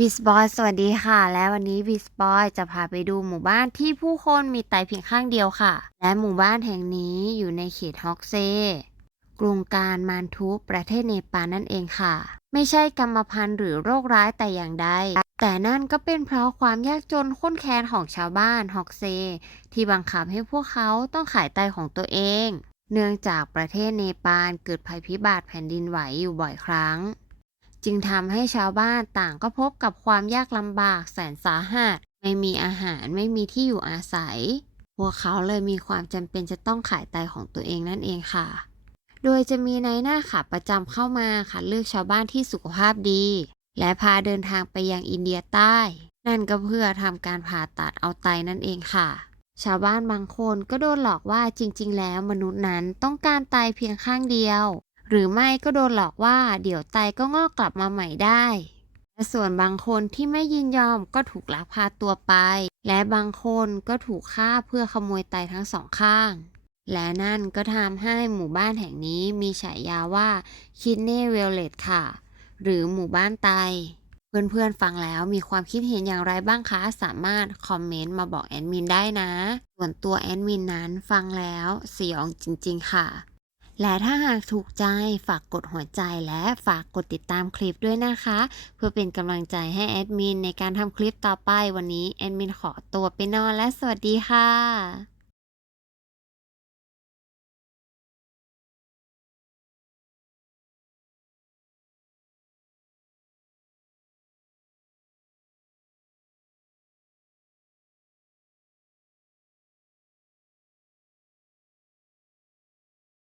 วิสบอยสวัสดีค่ะ และวันนี้วิสบอยจะพาไปดูหมู่บ้านที่ผู้คนมีไตเพียงข้างเดียวค่ะ และหมู่บ้านแห่งนี้อยู่ในเขตฮอกเซ กรุงการมานทุประเทศเนปาลนั่นเองค่ะ ไม่ใช่กรรมพันธุ์หรือโรคร้ายแต่อย่างใด แต่นั่นก็เป็นเพราะความยากจนข้นแค้นของชาวบ้านฮอกเซ ที่บังคับให้พวกเขาต้องขายไตของตัวเอง เนื่องจากประเทศเนปาลเกิดภัยพิบัติแผ่นดินไหวอยู่บ่อยครั้ง จึงทำให้ชาวบ้านต่างก็พบกับความยากลำบากแสนสาหัส ไม่มีอาหารไม่มีที่อยู่อาศัย พวกเขาเลยมีความจำเป็นจะต้องขายไตของตัวเองนั่นเองค่ะ โดยจะมีนายหน้าขาประจำเข้ามาคัดเลือกชาวบ้านที่สุขภาพดี และพาเดินทางไปยังอินเดียใต้ นั่นก็เพื่อทำการผ่าตัดเอาไตนั่นเองค่ะชาวบ้านบางคนก็โดนหลอกว่าจริง ๆ แล้วมนุษย์นั้นต้องการไตเพียงข้างเดียว หรือไม่ก็โดนหลอกว่าเดี๋ยวไตก็งอกกลับมาใหม่ได้และส่วนบางคนที่ไม่ยินยอมก็ถูกลักพาตัวไป และบางคนก็ถูกฆ่าเพื่อขโมยไตทั้งสองข้าง และนั่นก็ทำให้หมู่บ้านแห่งนี้มีฉายาว่าคิดเน่เวลเลตค่ะ หรือหมู่บ้านไต เพื่อนๆฟังแล้วมีความคิดเห็นอย่างไรบ้างคะ สามารถคอมเมนต์มาบอกแอดมินได้นะ ส่วนตัวแอดมินนั้นฟังแล้วสยองจริงๆค่ะ และถ้าหากถูกใจฝากกดหัวใจและฝากกดติดตามคลิปด้วยนะคะ เพื่อเป็นกำลังใจให้แอดมินในการทำคลิปต่อไปวันนี้แอดมินขอตัวไปนอนและสวัสดีค่ะ